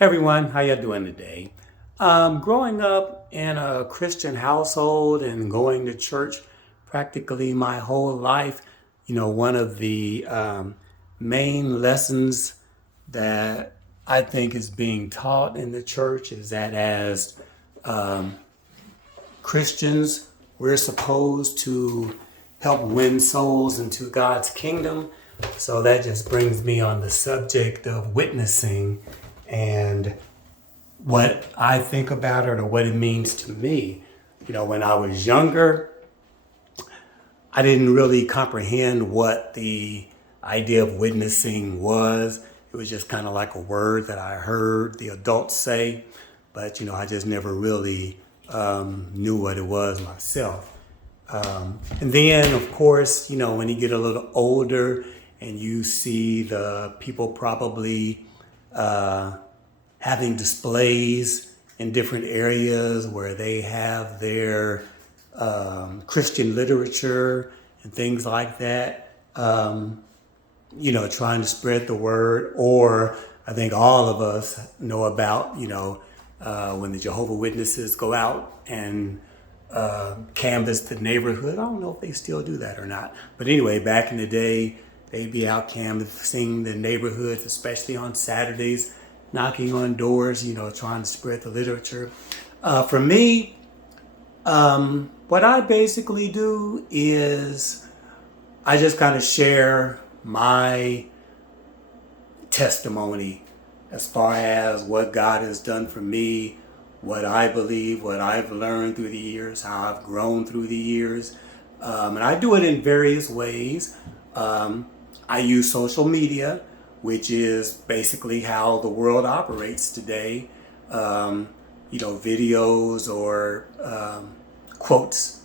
Everyone, how you doing today? Growing up in a Christian household and going to church practically my whole life, one of the main lessons that I think is being taught in the church is that as Christians, we're supposed to help win souls into God's kingdom. So that just brings me on the subject of witnessing and what I think about it or what it means to me. When I was younger, I didn't really comprehend what the idea of witnessing was. It was just kind of like a word that I heard the adults say, but I just never really knew what it was myself. And then, of course, when you get a little older and you see the people probably having displays in different areas where they have their Christian literature and things like that, trying to spread the word. Or I think all of us know about, when the Jehovah Witnesses go out and canvass the neighborhood. I don't know if they still do that or not. But anyway, back in the day, they'd be out canvassing the neighborhoods, especially on Saturdays, knocking on doors, trying to spread the literature. For me, what I basically do is I just kind of share my testimony as far as what God has done for me, what I believe, what I've learned through the years, how I've grown through the years. And I do it in various ways. I use social media, which is basically how the world operates today. Videos or quotes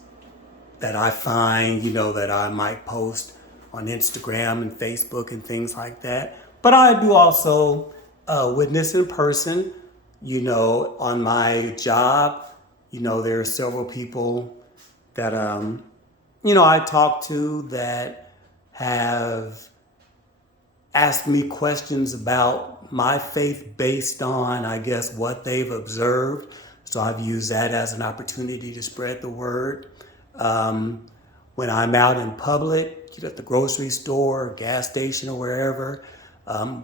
that I find, that I might post on Instagram and Facebook and things like that. But I do also witness in person, on my job. There are several people that, I talk to that have asked me questions about my faith based on, I guess, what they've observed. So I've used that as an opportunity to spread the word. When I'm out in public, at the grocery store, gas station, or wherever,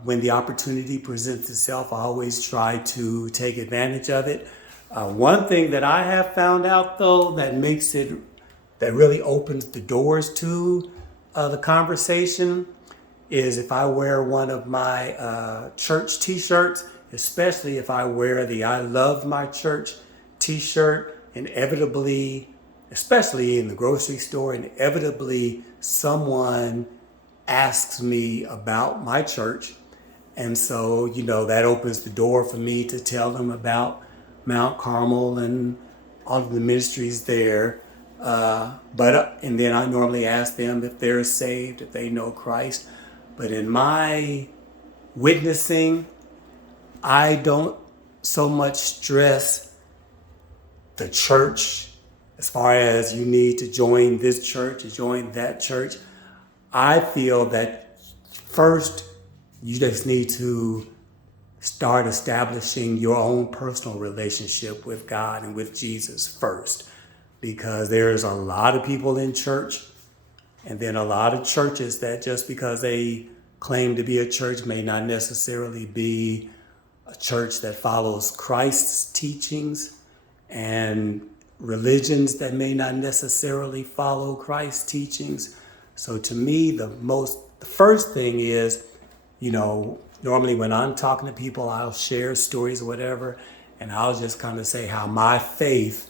when the opportunity presents itself, I always try to take advantage of it. One thing that I have found out, though, that really opens the doors to the conversation is if I wear one of my church t-shirts, especially if I wear the I Love My Church t-shirt, inevitably, especially in the grocery store, inevitably someone asks me about my church. And so, that opens the door for me to tell them about Mount Carmel and all of the ministries there. And then I normally ask them if they're saved, if they know Christ. But in my witnessing, I don't so much stress the church as far as you need to join this church or join that church. I feel that first, you just need to start establishing your own personal relationship with God and with Jesus first. Because there's a lot of people in church, and then a lot of churches that just because they claim to be a church may not necessarily be a church that follows Christ's teachings, and religions that may not necessarily follow Christ's teachings. So to me, the first thing is, normally when I'm talking to people, I'll share stories or whatever, and I'll just kind of say how my faith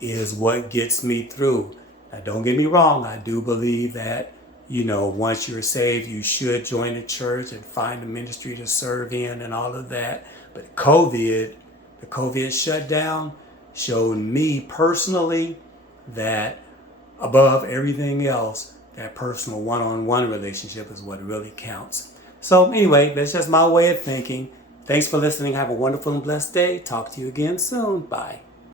is what gets me through. Now, don't get me wrong. I do believe that, once you're saved, you should join a church and find a ministry to serve in and all of that. But the COVID shutdown showed me personally that above everything else, that personal one-on-one relationship is what really counts. So anyway, that's just my way of thinking. Thanks for listening. Have a wonderful and blessed day. Talk to you again soon. Bye.